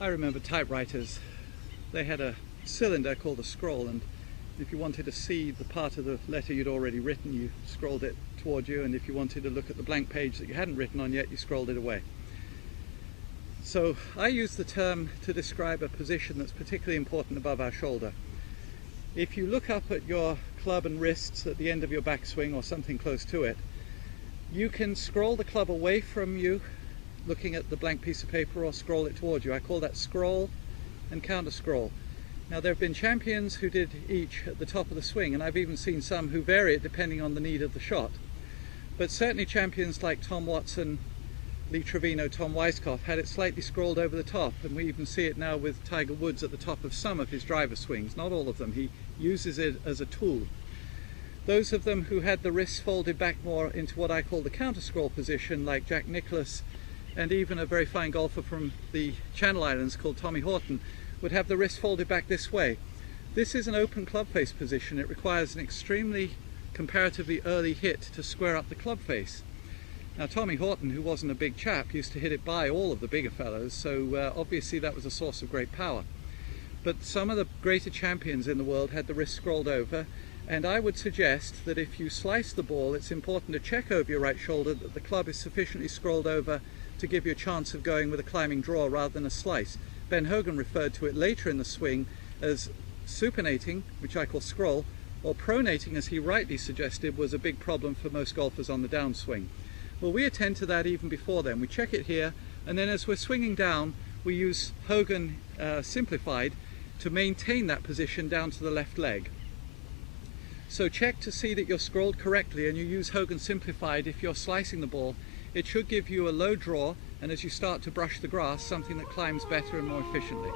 I remember typewriters. They had a cylinder called a scroll, and if you wanted to see the part of the letter you'd already written, you scrolled it toward you, and if you wanted to look at the blank page that you hadn't written on yet, you scrolled it away. So I use the term to describe a position that's particularly important above our shoulder. If you look up at your club and wrists at the end of your backswing or something close to it, you can scroll the club away from you looking at the blank piece of paper, or scroll it towards you. I call that scroll and counter scroll. Now, there have been champions who did each at the top of the swing, and I've even seen some who vary it depending on the need of the shot. But certainly champions like Tom Watson, Lee Trevino, Tom Weiskopf had it slightly scrolled over the top, and we even see it now with Tiger Woods at the top of some of his driver swings, not all of them. He uses it as a tool. Those of them who had the wrists folded back more into what I call the counter scroll position, like Jack Nicklaus, and even a very fine golfer from the Channel Islands called Tommy Horton, would have the wrist folded back this way. This is an open club face position. It requires an extremely comparatively early hit to square up the club face. Now, Tommy Horton, who wasn't a big chap, used to hit it by all of the bigger fellows, so obviously that was a source of great power. But some of the greater champions in the world had the wrist scrolled over, and I would suggest that if you slice the ball, it's important to check over your right shoulder that the club is sufficiently scrolled over to give you a chance of going with a climbing draw rather than a slice. Ben Hogan referred to it later in the swing as supinating, which I call scroll, or pronating, as he rightly suggested, was a big problem for most golfers on the downswing. Well, we attend to that even before then. We check it here, and then as we're swinging down, we use Hogan simplified to maintain that position down to the left leg. So check to see that you're scrolled correctly, and you use Hogan simplified if you're slicing the ball. It should give you a low draw, and as you start to brush the grass, something that climbs better and more efficiently.